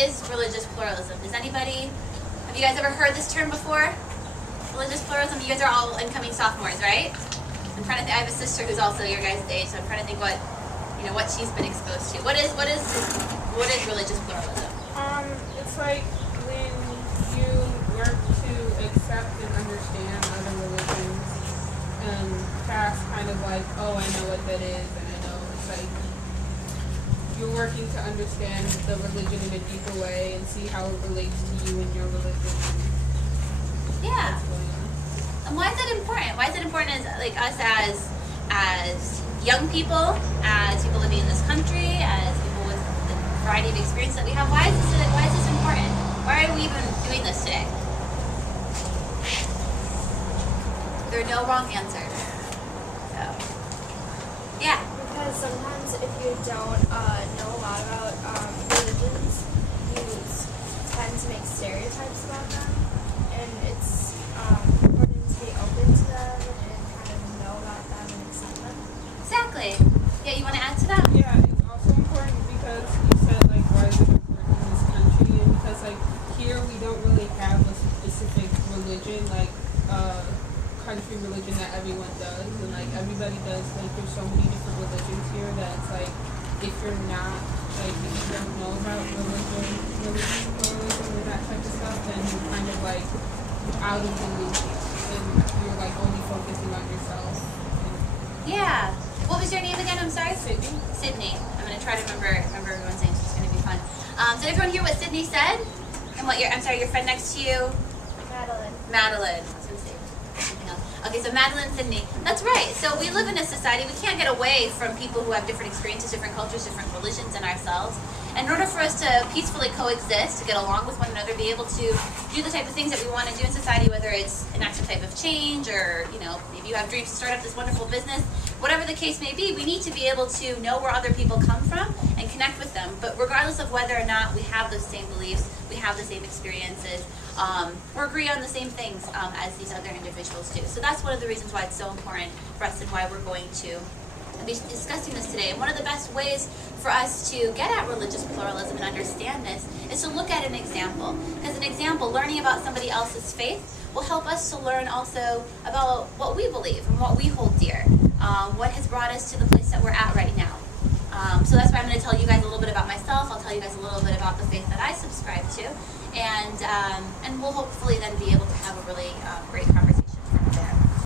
is religious pluralism? Does anybody, have you guys ever heard this term before? Religious pluralism? You guys are all incoming sophomores, right? I'm trying to think, I have a sister who's also your guys' age, so I'm trying to think what, you know, what she's been exposed to. What is religious pluralism? It's like when you work to accept and understand other religions and past kind of like, oh, I know what that is, and I know it's like you're working to understand the religion in a deeper way and see how it relates to you and your religion. Yeah. And why is that important? Why is it important as like us as young people, as people living in this country, as people with the variety of experience that we have? Why is this important? Why are we even doing this today? There are no wrong answers. So, yeah. Because sometimes if you don't know a lot about religions, you tend to make stereotypes about them, and it's important to be open to them and kind of know about them and accept them. Exactly. Yeah, you want to add to that? Yeah, it's also important because you said like why is it important in this country, and because like here we don't really have a specific religion like country religion that everyone does, and like everybody does, like there's so many different religions here that it's like if you're not like if you don't know about religious pluralism and that type of stuff, then you're kind of like out of the loop and you're like only focusing on yourself. Yeah. What was your name again? I'm sorry? Sydney. Sydney. I'm going to try to remember everyone's name, so it's going to be fun. Did everyone hear what Sydney said? And what your friend next to you? Madeline. Madeline. I was going to say something else. Okay, so Madeline, Sydney. That's right. So we live in a society, we can't get away from people who have different experiences, different cultures, different religions than ourselves. And in order for us to peacefully coexist, to get along with one another, be able to do the type of things that we want to do in society, whether it's enact some type of change or, you know, maybe you have dreams to start up this wonderful business, whatever the case may be, we need to be able to know where other people come from and connect with them. But regardless of whether or not we have those same beliefs, we have the same experiences, or agree on the same things as these other individuals do. So that's one of the reasons why it's so important for us and why we're going to be discussing this today. And one of the best ways for us to get at religious pluralism and understand this is to look at an example. Because an example, learning about somebody else's faith, will help us to learn also about what we believe and what we hold dear, what has brought us to the place that we're at right now. So that's why I'm going to tell you guys a little bit about myself. I'll tell you guys a little bit about the faith that I subscribe to, and we'll hopefully then be able to have a really great conversation